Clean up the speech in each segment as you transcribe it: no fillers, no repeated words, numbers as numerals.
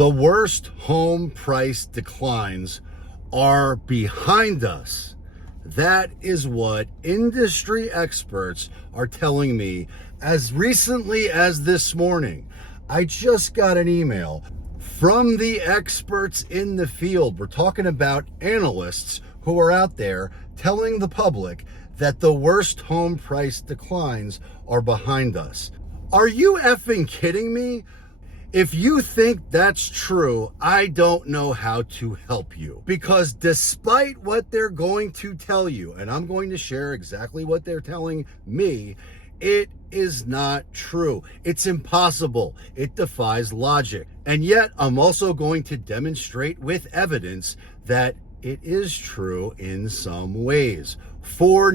The worst home price declines are behind us. That is what industry experts are telling me as recently as this morning. I just got an email from the experts in the field. We're talking about analysts who are out there telling the public that the worst home price declines are behind us. Are you effing kidding me? If you think that's true, I don't know how to help you. Because despite what they're going to tell you, and I'm going to share exactly what they're telling me, it is not true. It's impossible. It defies logic. And yet, I'm also going to demonstrate with evidence that it is true in some ways. For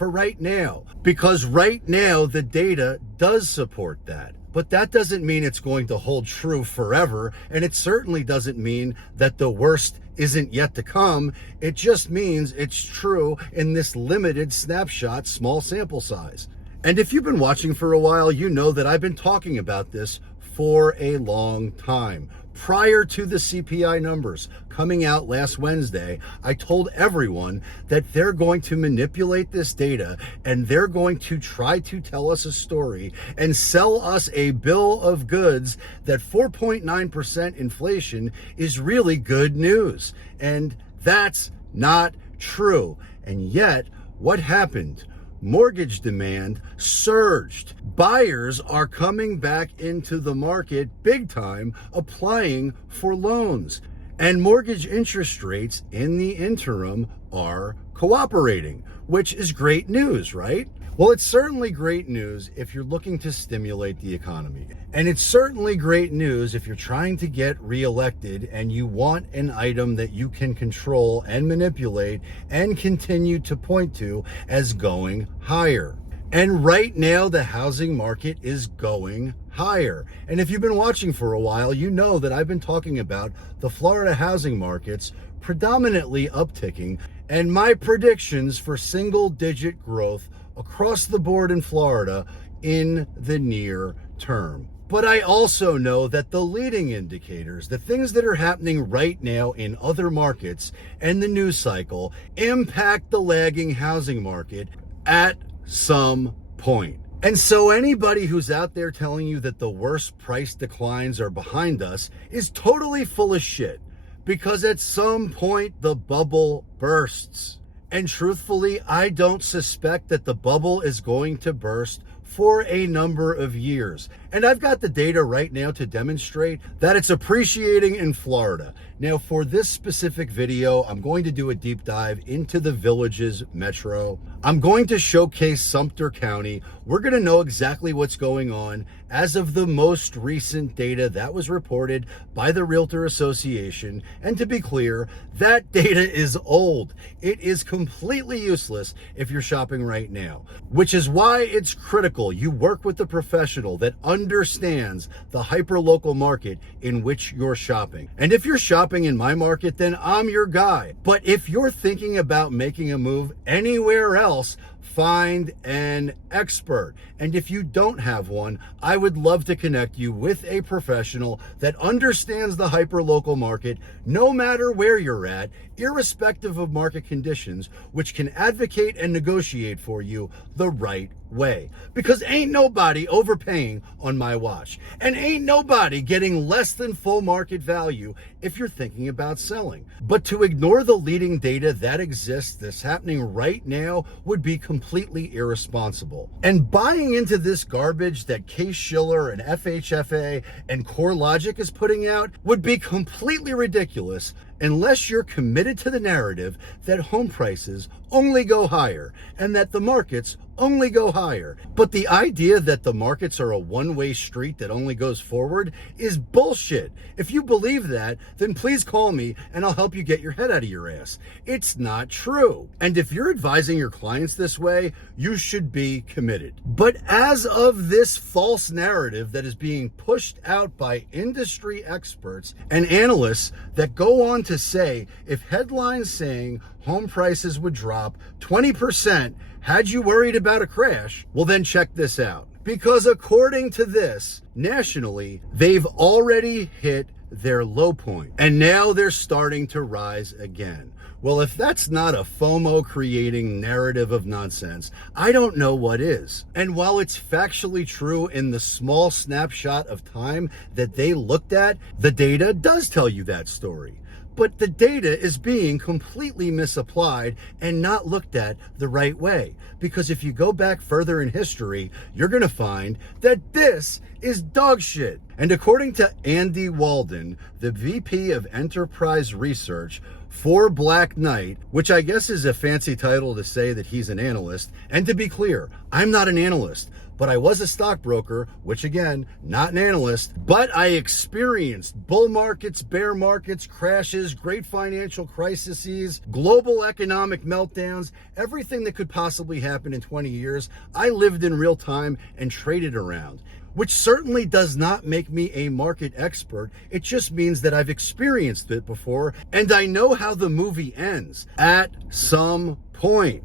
right now. Because right now, the data does support that. But that doesn't mean it's going to hold true forever, and it certainly doesn't mean that the worst isn't yet to come. It just means it's true in this limited snapshot, small sample size. And if you've been watching for a while, you know that I've been talking about this for a long time. Prior to the CPI numbers coming out last Wednesday, I told everyone that they're going to manipulate this data and they're going to try to tell us a story and sell us a bill of goods that 4.9% inflation is really good news. And that's not true. And yet, what happened? Mortgage demand surged. Buyers are coming back into the market big time, applying for loans. And mortgage interest rates in the interim are cooperating, which is great news, right? Well, it's certainly great news if you're looking to stimulate the economy. And it's certainly great news if you're trying to get reelected and you want an item that you can control and manipulate and continue to point to as going higher. And right now, the housing market is going higher. And if you've been watching for a while, you know that I've been talking about the Florida housing markets predominantly upticking, and my predictions for single-digit growth across the board in Florida in the near term. But I also know that the leading indicators, the things that are happening right now in other markets and the news cycle, impact the lagging housing market at some point. And so anybody who's out there telling you that the worst price declines are behind us is totally full of shit, because at some point the bubble bursts. And truthfully, I don't suspect that the bubble is going to burst for a number of years. And I've got the data right now to demonstrate that it's appreciating in Florida. Now, for this specific video, I'm going to do a deep dive into the Villages Metro. I'm going to showcase Sumter County. We're going to know exactly what's going on as of the most recent data that was reported by the Realtor Association. And to be clear, that data is old. It is completely useless if you're shopping right now, which is why it's critical you work with a professional that understands the hyper-local market in which you're shopping. And if you're shopping in my market, then I'm your guy. But if you're thinking about making a move anywhere else, find an expert. And if you don't have one, I would love to connect you with a professional that understands the hyper-local market, no matter where you're at, irrespective of market conditions, which can advocate and negotiate for you the right way. Because ain't nobody overpaying on my watch, and ain't nobody getting less than full market value if you're thinking about selling. But to ignore the leading data that exists that's happening right now would be completely irresponsible. And buying into this garbage that Case-Shiller and FHFA and CoreLogic is putting out would be completely ridiculous unless you're committed to the narrative that home prices only go higher and that the markets only go higher. But the idea that the markets are a one-way street that only goes forward is bullshit. If you believe that, then please call me and I'll help you get your head out of your ass. It's not true. And if you're advising your clients this way, you should be committed. But as of this false narrative that is being pushed out by industry experts and analysts that go on to say if headlines saying home prices would drop 20% had you worried about a crash, well then check this out. Because according to this, nationally, they've already hit their low point, and now they're starting to rise again. Well, if that's not a FOMO creating narrative of nonsense, I don't know what is. And while it's factually true in the small snapshot of time that they looked at, the data does tell you that story. But the data is being completely misapplied and not looked at the right way. Because if you go back further in history, you're going to find that this is dog shit. And according to Andy Walden, the VP of Enterprise Research for Black Knight, which I guess is a fancy title to say that he's an analyst, and to be clear, I'm not an analyst, but I was a stockbroker, which again, not an analyst, but I experienced bull markets, bear markets, crashes, great financial crises, global economic meltdowns, everything that could possibly happen in 20 years. I lived in real time and traded around, which certainly does not make me a market expert. It just means that I've experienced it before and I know how the movie ends. At some point,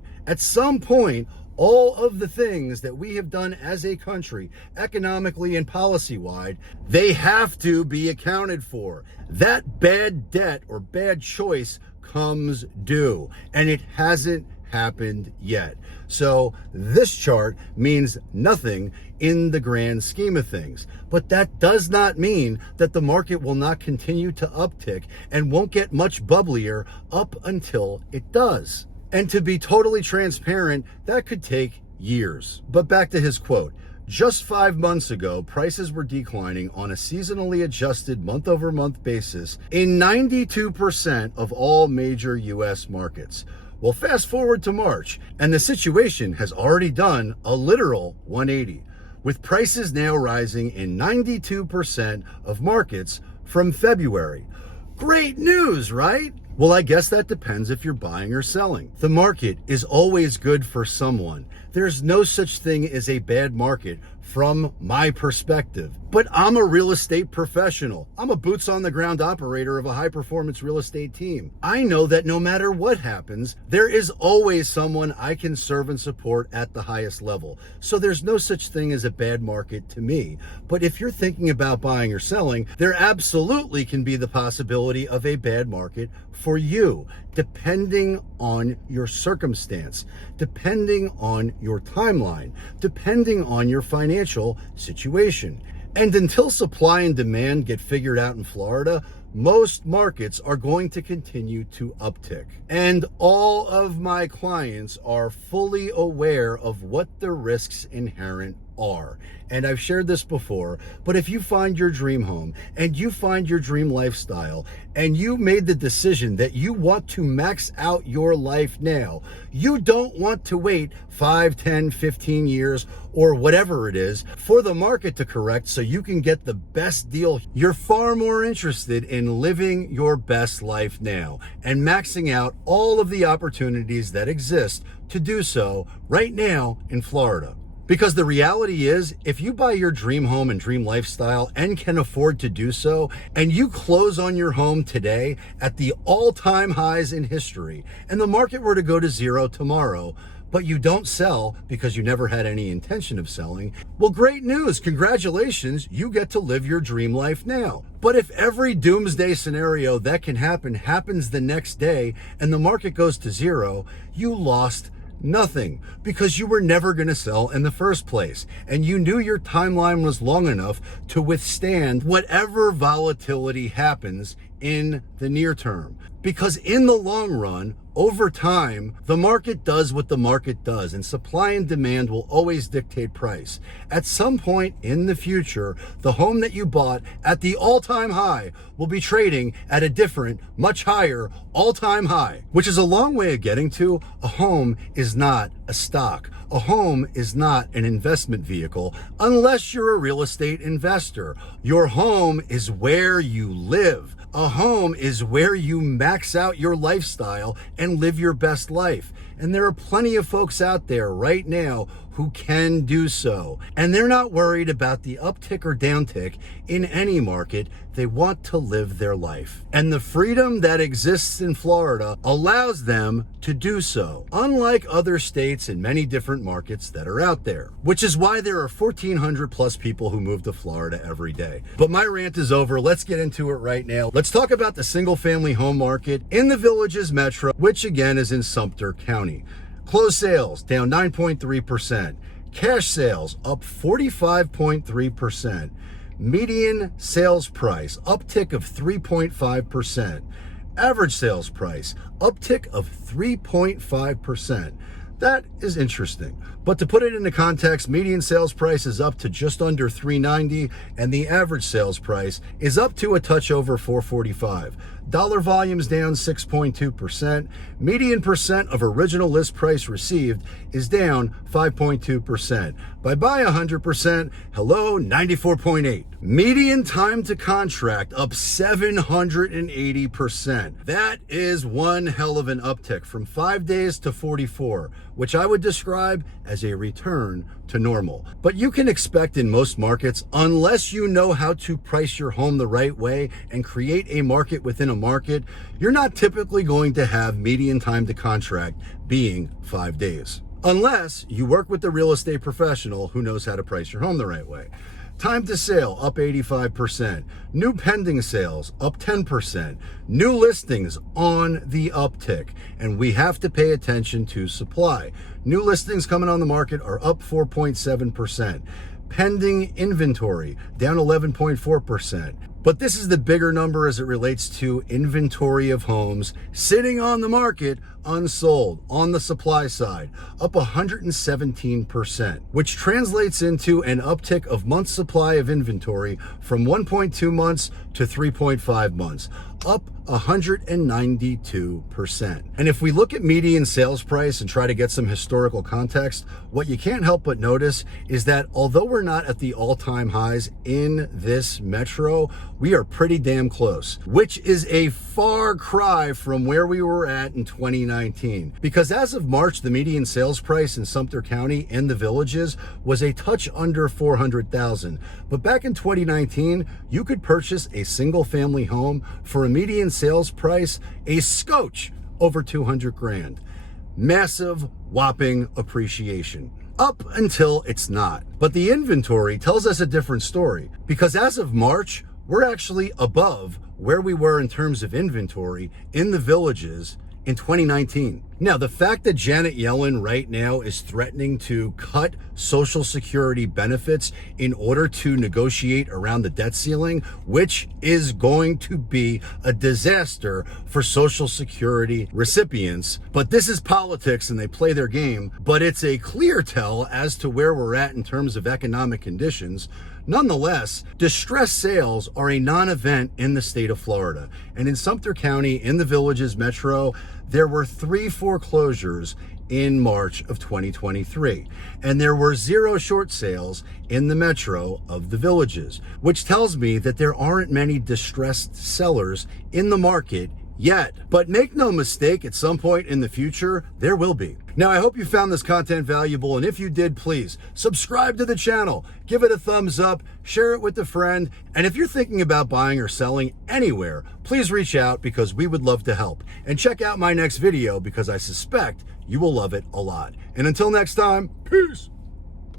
all of the things that we have done as a country, economically and policy-wide, they have to be accounted for. That bad debt or bad choice comes due, and it hasn't happened yet. So this chart means nothing in the grand scheme of things. But that does not mean that the market will not continue to uptick and won't get much bubblier up until it does. And to be totally transparent, that could take years. But back to his quote. Just 5 months ago, prices were declining on a seasonally adjusted month-over-month basis in 92% of all major U.S. markets. Well, fast forward to March, and the situation has already done a literal 180, with prices now rising in 92% of markets from February. Great news, right? Well, I guess that depends if you're buying or selling. The market is always good for someone. There's no such thing as a bad market from my perspective. But I'm a real estate professional. I'm a boots on the ground operator of a high performance real estate team. I know that no matter what happens, there is always someone I can serve and support at the highest level. So there's no such thing as a bad market to me. But if you're thinking about buying or selling, there absolutely can be the possibility of a bad market for you, depending on your circumstance, depending on your timeline, depending on your financial situation. And until supply and demand get figured out in Florida, most markets are going to continue to uptick. And all of my clients are fully aware of what the risks inherent are. And I've shared this before, but if you find your dream home and you find your dream lifestyle and you made the decision that you want to max out your life now, you don't want to wait 5, 10, 15 years or whatever it is for the market to correct so you can get the best deal. You're far more interested in living your best life now and maxing out all of the opportunities that exist to do so right now in Florida. Because the reality is, if you buy your dream home and dream lifestyle and can afford to do so, and you close on your home today at the all-time highs in history, and the market were to go to zero tomorrow, but you don't sell because you never had any intention of selling, well, great news. Congratulations. You get to live your dream life now. But if every doomsday scenario that can happen happens the next day and the market goes to zero, you lost nothing, because you were never going to sell in the first place. And you knew your timeline was long enough to withstand whatever volatility happens in the near term. Because in the long run, over time, the market does what the market does, and supply and demand will always dictate price. At some point in the future, the home that you bought at the all-time high will be trading at a different, much higher all-time high, which is a long way of getting to a home is not a stock. A home is not an investment vehicle unless you're a real estate investor. Your home is where you live. A home is where you max out your lifestyle and live your best life. And there are plenty of folks out there right now who can do so. And they're not worried about the uptick or downtick in any market. They want to live their life. And the freedom that exists in Florida allows them to do so, unlike other states and many different markets that are out there, which is why there are 1,400 plus people who move to Florida every day. But my rant is over. Let's get into it right now. Let's talk about the single family home market in the Villages Metro, which again is in Sumter County. Closed sales down 9.3%. Cash sales up 45.3%. Median sales price uptick of 3.5%. Average sales price uptick of 3.5%. That is interesting. But to put it into context, median sales price is up to just under $390, and the average sales price is up to a touch over $445. Dollar volume's down 6.2%. Median percent of original list price received is down 5.2%. By 100%, hello, 94.8. Median time to contract up 780%. That is one hell of an uptick from 5 days to 44, which I would describe as a return to normal. But you can expect in most markets, unless you know how to price your home the right way and create a market within a market, you're not typically going to have median time to contract being 5 days. Unless you work with the real estate professional who knows how to price your home the right way. Time to sale up 85%. New pending sales up 10%. New listings on the uptick. And we have to pay attention to supply. New listings coming on the market are up 4.7%. Pending inventory down 11.4%. But this is the bigger number as it relates to inventory of homes sitting on the market unsold on the supply side, up 117%, which translates into an uptick of months supply of inventory from 1.2 months to 3.5 months, up 192%. And if we look at median sales price and try to get some historical context, what you can't help but notice is that although we're not at the all-time highs in this metro, we are pretty damn close, which is a far cry from where we were at in 2019. Because as of March, the median sales price in Sumter County in the Villages was a touch under $400,000. But back in 2019, you could purchase a single family home for a median sales price a scotch over 200 grand. Massive, whopping appreciation. Up until it's not. But the inventory tells us a different story, because as of March, we're actually above where we were in terms of inventory in the Villages in 2019. Now, the fact that Janet Yellen right now is threatening to cut Social Security benefits in order to negotiate around the debt ceiling, which is going to be a disaster for Social Security recipients. But this is politics and they play their game, but it's a clear tell as to where we're at in terms of economic conditions. Nonetheless, distressed sales are a non-event in the state of Florida. And in Sumter County, in the Villages Metro, there were 3 foreclosures in March of 2023. And there were 0 short sales in the Metro of the Villages, which tells me that there aren't many distressed sellers in the market yet. But make no mistake, at some point in the future, there will be. Now, I hope you found this content valuable, and if you did, please subscribe to the channel, give it a thumbs up, share it with a friend, and if you're thinking about buying or selling anywhere, please reach out because we would love to help. And check out my next video because I suspect you will love it a lot. And until next time, peace.